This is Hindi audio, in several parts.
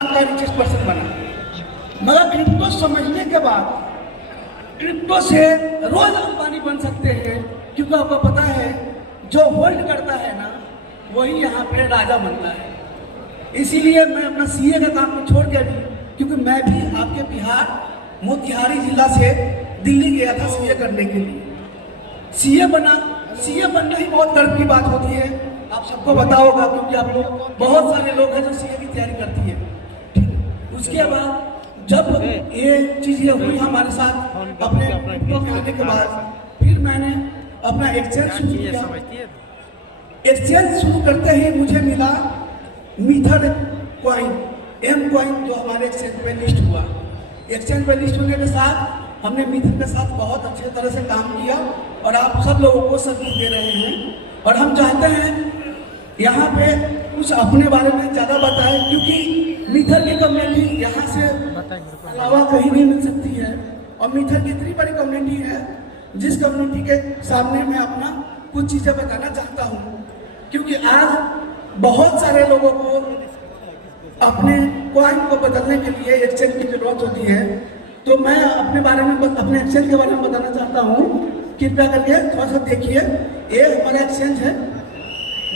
का रिचेस्ट पर्सन बना, मगर क्रिप्टो समझने के बाद क्रिप्टो से रोज अंबानी बन सकते हैं, क्योंकि आपको पता है जो होल्ड करता है ना वही यहाँ पे राजा बनता है। इसीलिए मैं अपना सीए का काम को छोड़ के भी, क्योंकि मैं भी आपके बिहार मोतिहारी जिला से दिल्ली गया था सीए करने के लिए। सीए बनना ही बहुत गर्व की बात होती है, आप सबको पता होगा, क्योंकि आप लोग बहुत सारे लोग हैं जो सीए की तैयारी करती है। उसके बाद जब ये चीज़ हुई हमारे साथ अपने क्रिप्टो में आने के बाद, फिर मैंने अपना एक्सचेंज शुरू किया। एक्सचेंज शुरू करते ही मुझे मिला मीथर कॉइन, एम कॉइन, जो हमारे एक्सचेंज पे लिस्ट हुआ। एक्सचेंज पे लिस्ट होने के साथ हमने मीथर के साथ बहुत अच्छे तरह से काम किया और आप सब लोगों को सर्विस दे रहे हैं। और हम चाहते हैं यहाँ पे कुछ अपने बारे में ज़्यादा बताएं, क्योंकि मीथर की कम्युनिटी यहाँ से अलावा कहीं नहीं मिल सकती है। और मीथर की इतनी बड़ी कम्युनिटी है जिस कम्युनिटी के सामने मैं अपना कुछ चीज़ें बताना चाहता हूँ, क्योंकि आज बहुत सारे लोगों को अपने कॉइन को बदलने के लिए एक्सचेंज की जरूरत होती है। तो मैं अपने बारे में, अपने एक्सचेंज के बारे में बताना चाहता हूँ। कृपया करके थोड़ा सा देखिए, ये हमारा एक्सचेंज है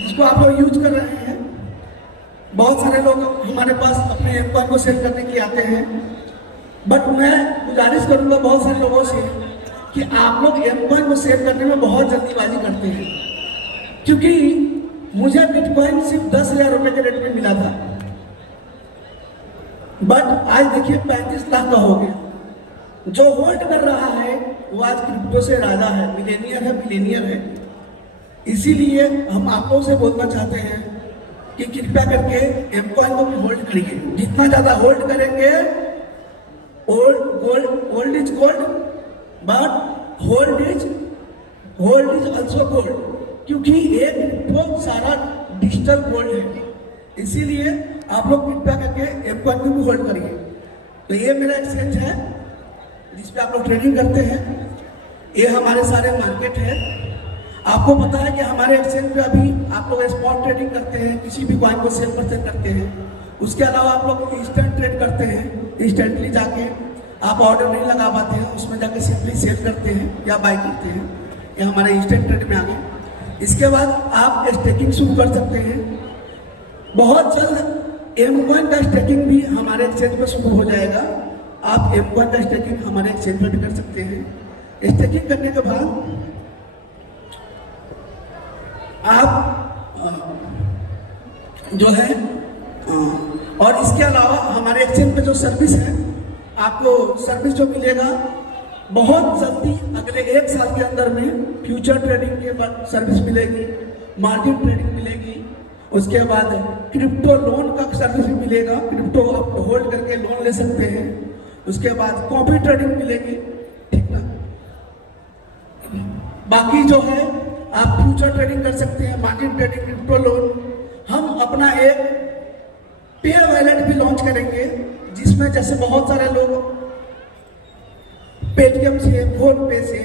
जिसको आप लोग यूज कर रहे हैं। बहुत सारे लोग हमारे पास अपने एम कॉइन को सेल करने के लिए आते हैं, बट मैं गुजारिश करूंगा बहुत सारे लोगों से कि आप लोग एम कॉइन को सेल करने में बहुत जल्दीबाजी करते हैं, क्योंकि मुझे बिटकॉइन सिर्फ 10,000 रुपए के रेट में मिला था, बट आज देखिए 35 लाख का हो गया। जो होल्ड कर रहा है वो आज क्रिप्टो से राजा है, मिलेनियर है। इसीलिए हम आप लोगों से बोलना चाहते हैं कि कृपया करके एम कॉइन को भी होल्ड करिए। जितना ज्यादा होल्ड करेंगे, old is gold, but hold is also gold, क्योंकि ये क्रिप्टो सारा डिजिटल गोल्ड है। इसीलिए आप लोग कृपया करके एम कॉइन को भी होल्ड करिए। तो ये मेरा एक्सचेंज है जिसपे आप लोग ट्रेडिंग करते हैं। ये हमारे सारे मार्केट है। आपको पता है कि हमारे एक्सचेंज पे अभी आप लोग स्पॉट ट्रेडिंग करते हैं, किसी भी कॉइन को सेल परचेज करते हैं। उसके अलावा आप लोग इंस्टेंट ट्रेड करते हैं, इंस्टेंटली जाके आप ऑर्डर नहीं लगा पाते हैं, उसमें जाके सिंपली सेल करते हैं या बाय करते हैं। ये हमारे इंस्टेंट ट्रेड में आ गए। इसके बाद आप स्टेकिंग शुरू कर सकते हैं। बहुत जल्द एम कॉइन का स्टेकिंग भी हमारे एक्सचेंज पर शुरू हो जाएगा। आप एम कॉइन का स्टेकिंग हमारे एक्सचेंज पर भी कर सकते हैं। स्टेकिंग करने के बाद आप जो है, और इसके अलावा हमारे एक्सचेंज पे जो सर्विस है, आपको सर्विस जो मिलेगा बहुत जल्दी, अगले 1 साल के अंदर में फ्यूचर ट्रेडिंग के सर्विस मिलेगी, मार्जिन ट्रेडिंग मिलेगी। उसके बाद क्रिप्टो लोन का सर्विस भी मिलेगा, क्रिप्टो आप होल्ड करके लोन ले सकते हैं। उसके बाद कॉपी ट्रेडिंग मिलेगी, ठीक ना। बाकी जो है आप फ्यूचर ट्रेडिंग कर सकते हैं, मार्जिन ट्रेडिंग, क्रिप्टो लोन। हम अपना एक पे वॉलेट भी लॉन्च करेंगे, जिसमें जैसे बहुत सारे लोग पेटीएम से, फोन पे से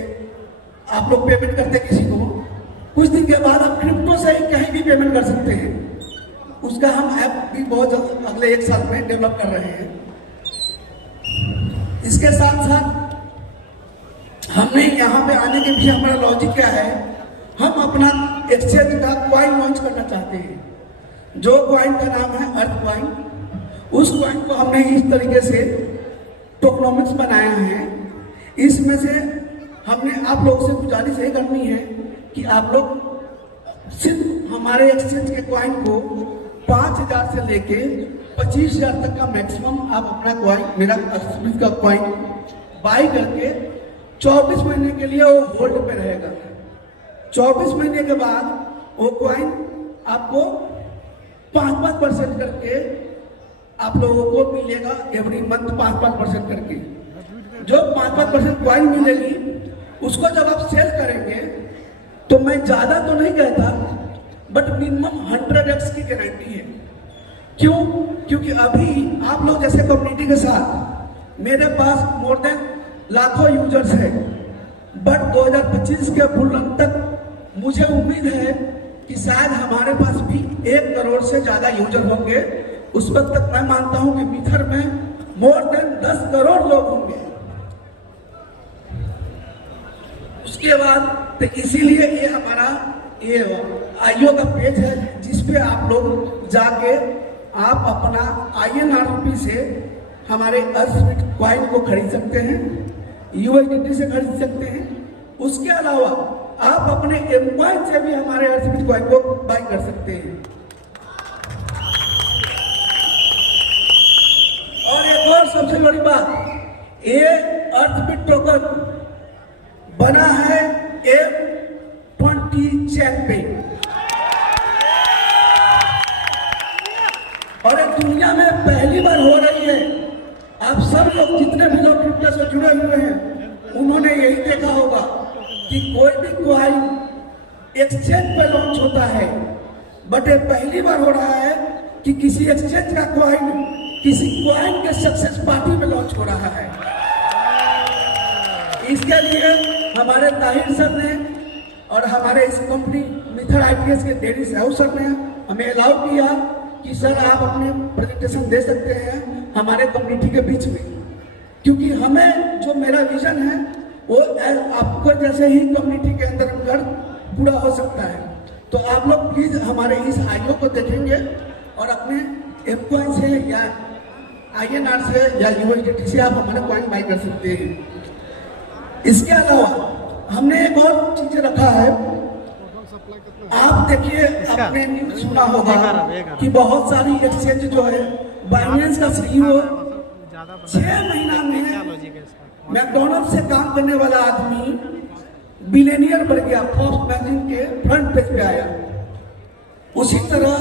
आप लोग पेमेंट करते किसी को, कुछ दिन के बाद आप क्रिप्टो से ही कहीं भी पेमेंट कर सकते हैं। उसका हम ऐप भी बहुत जल्द अगले 1 साल में डेवलप कर रहे हैं। इसके साथ साथ हमने यहाँ पे आने के पीछे हमारा लॉजिक क्या है, हम अपना एक्सचेंज का कॉइन लॉन्च करना चाहते हैं। जो कॉइन का नाम है अर्थ कॉइन। उस कॉइन को हमने इस तरीके से टोकनोमिक्स बनाया है। इसमें से हमने आप लोगों से गुजारिश ये करनी है कि आप लोग सिर्फ हमारे एक्सचेंज के कॉइन को 5,000 से लेके 25,000 तक का मैक्सिमम आप अपना कॉइन, मेरा स्मिथ का कॉइन बाई करके 24 महीने के लिए वो होल्ड पे रहेगा। 24 महीने के बाद वो कॉइन आपको 5% करके आप लोगों को मिलेगा, एवरी मंथ 5% करके। जो 5% कॉइन मिलेगी उसको जब आप सेल करेंगे, तो मैं ज्यादा तो नहीं कहता, बट मिनिमम 100x की गारंटी है। क्यों? क्योंकि अभी आप लोग जैसे कम्युनिटी के साथ मेरे पास मोर देन लाखों यूजर्स है, बट 2025 के फुल रन तक मुझे उम्मीद है कि शायद हमारे पास भी 1 करोड़ से ज्यादा यूजर होंगे। उस वक्त तक मैं मानता हूं कि मिथर में मोर देन 10 करोड़ लोग होंगे। उसके बाद तो इसीलिए ये हमारा ये आईओ का पेज है, जिसपे आप लोग जाके आप अपना INRP से हमारे अर्थ कॉइन को खरीद सकते हैं, USDT से खरीद सकते हैं। उसके अलावा आप अपने M-Coin से भी हमारे अर्थ कॉइन को बाय कर सकते हैं। और एक और सबसे बड़ी बात, ये अर्थबिट टोकन बना है M20 चेन पे, और ये दुनिया में पहली बार हो रही है। आप सब लोग जितने भी लोग क्रिप्टो से जुड़े हुए हैं उन्होंने यही देखा होगा कि कोई भी कॉइन एक्सचेंज पे लॉन्च होता है, बट ये पहली बार हो रहा है कि किसी एक्सचेंज का कॉइन किसी कॉइन के सक्सेस पार्टी में लॉन्च हो रहा है। इसके लिए हमारे ताहिर सर ने और हमारे इस कंपनी मिथर IPS के डेरी साहू सर ने हमें अलाउ किया कि सर आप अपने प्रेजेंटेशन दे सकते हैं हमारे कम्युनिटी के बीच में, क्योंकि हमें जो मेरा विजन है वो आपको जैसे ही कम्युनिटी के अंदर पूरा हो सकता है। तो आप लोग प्लीज हमारे इस आईओ को देखेंगे और अपने M-Coin से या INR से या USDT से आप हमारे कॉइन बाय कर सकते हैं। इसके अलावा हमने एक और चीज रखा है। आप देखिए, आपने न्यूज सुना होगा कि बहुत सारी एक्सचेंज जो है, बाइनेंस का CEO 6 महीना में मैकडोनल्ड से काम करने वाला आदमी बिलियनियर बन गया, फोर्ब्स मैगजीन के फ्रंट पेज पे आया। उसी तरह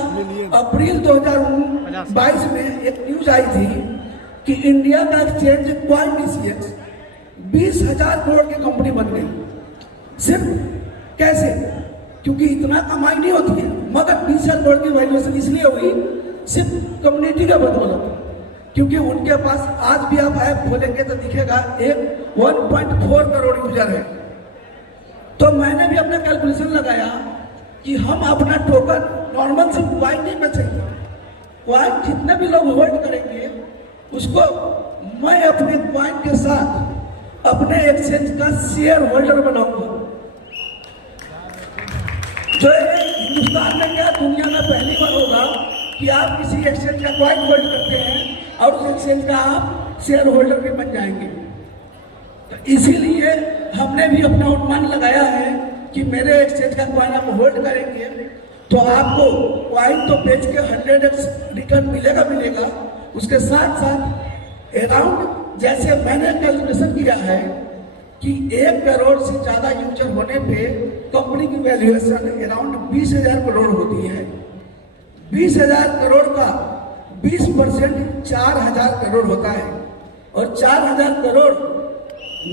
अप्रैल 2022 में एक न्यूज आई थी कि इंडिया का एक्सचेंज CoinDCX 20,000 करोड़ की कंपनी बन गई। सिर्फ कैसे? क्योंकि इतना कमाई नहीं होती है, मगर 20,000 करोड़ की वैल्यूएशन इसलिए हुई सिर्फ कम्युनिटी का बदौलत, क्योंकि उनके पास आज भी आप ऐप खोलेंगे तो दिखेगा एक 1.4 करोड़ यूजर है। तो मैंने भी अपना कैलकुलेशन लगाया कि हम अपना टोकन नॉर्मल से कॉइन नहीं बेचेंगे, कॉइन जितने भी लोग होल्ड करेंगे उसको मैं अपने कॉइन के साथ अपने एक्सचेंज का शेयर होल्डर बनाऊंगा। जो हिंदुस्तान में क्या दुनिया में पहली बार होगा कि आप किसी एक्सचेंज का कॉइन होल्ड करते हैं और उस एक्सचेंज का आप शेयर होल्डर भी बन जाएंगे। तो इसीलिए हमने भी अपना अनुमान लगाया है कि मेरे एक्सचेंज का कॉइन आप होल्ड करेंगे तो आपको कॉइन तो बेच के 100x रिटर्न मिलेगा। उसके साथ साथ अराउंड, जैसे मैंने कैलकुलेशन किया है कि 1 करोड़ से ज्यादा यूजर होने पे कंपनी की वैल्यूएशन अराउंड 20,000 करोड़ होती है। 20,000 करोड़ का 20% 4,000 करोड़ होता है, और 4,000 करोड़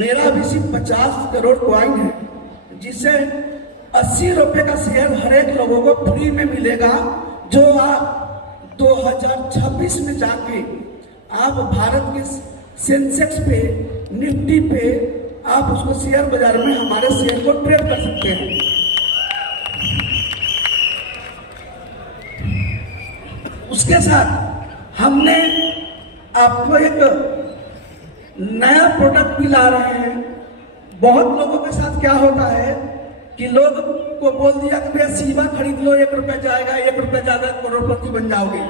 मेरा भी सिर्फ 50 करोड़ कॉइन है, जिससे 80 रुपए का शेयर हर एक लोगों को फ्री में मिलेगा। जो आप 2026 में जाके आप भारत के सेंसेक्स पे, निफ्टी पे आप उसको शेयर बाजार में हमारे शेयर को ट्रेड कर सकते हैं। उसके साथ हमने आपको एक नया प्रोडक्ट भी ला रहे हैं। बहुत लोगों के साथ क्या होता है कि लोग को बोल दिया कि भैया सीमा खरीद लो, 1 रुपया जाएगा, 1 रुपया ज्यादा करोड़पति बन जाओगे।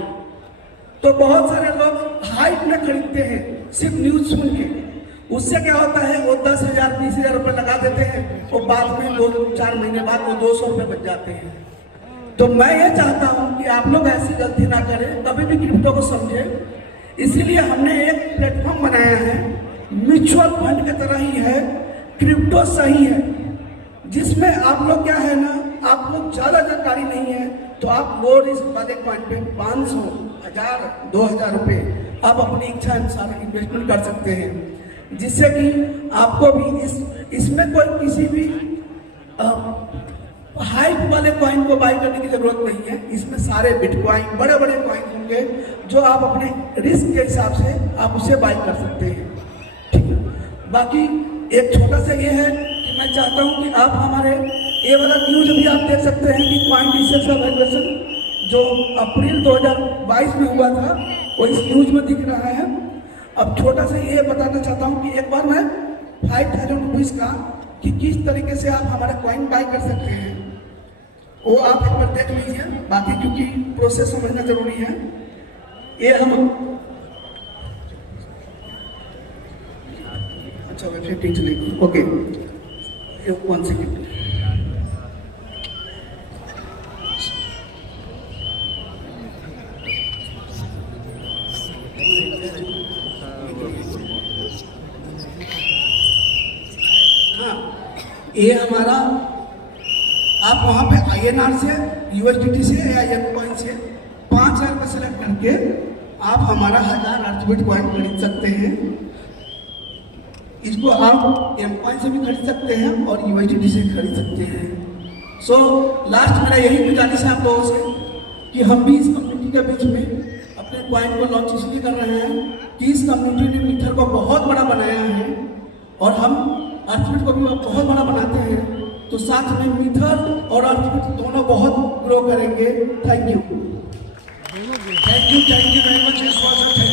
तो बहुत सारे लोग हाइप में खरीदते हैं सिर्फ न्यूज सुन के। उससे क्या होता है, वो 10,000 20,000 रुपये लगा देते हैं, वो बाद में 2-4 महीने बाद वो 200 रुपये बच जाते हैं। तो मैं ये चाहता हूं कि आप लोग ऐसी गलती ना करें, कभी भी क्रिप्टो को समझे। इसीलिए हमने एक प्लेटफॉर्म बनाया है, म्यूचुअल फंड की तरह ही है, क्रिप्टो सही है, जिसमें आप लोग क्या है ना, आप लोग ज्यादा जानकारी नहीं है तो आप लो रिस्क वाले कॉइन पे 500, 1000, 2000 रुपये आप अपनी इच्छा अनुसार इन्वेस्टमेंट कर सकते हैं, जिससे कि आपको भी इसमें कोई किसी भी हाइप वाले कॉइन को बाय करने की जरूरत नहीं है। इसमें सारे बिटकॉइन, बड़े बड़े कॉइन होंगे जो आप अपने रिस्क के हिसाब से आप उसे बाय कर सकते हैं। ठीक है, बाकी एक छोटा सा ये है कि मैं चाहता हूं कि आप हमारे ये वाला न्यूज भी आप देख सकते हैं कि CoinDCX का वैल्यूएशन जो अप्रैल 2022 में हुआ था वो इस न्यूज में दिख रहा है। अब छोटा सा ये बताना चाहता हूँ कि एक बार मैं 5000 रुपीज़ का कि किस तरीके से आप हमारा कॉइन बाय कर सकते हैं वो आप एक बार देख लीजिए, बाकी क्योंकि प्रोसेस समझना जरूरी है। ये हम अच्छा वेबसाइट चलेगी, ओके 1 सेकेंड। हाँ, ये हमारा आप वहाँ पे INR से USDT से या एम कॉइन से 5000 का सिलेक्ट करके आप हमारा 1000 अर्थबिट कॉइन खरीद सकते हैं। इसको आप एम कॉइन से भी खरीद सकते हैं और USDT से खरीद सकते हैं। सो लास्ट मेरा यही गुजारिश है आप लोगों से कि हम भी इस कम्युनिटी के बीच में अपने कॉइन को लॉन्च इसलिए कर रहे हैं कि इस कम्युनिटी ने मीटर को बहुत बड़ा बनाया है और हम अर्थबिट को भी बहुत बड़ा बनाते हैं, तो साथ में मीटर और अर्थबिट दोनों बहुत ग्रो करेंगे। Thank you very much.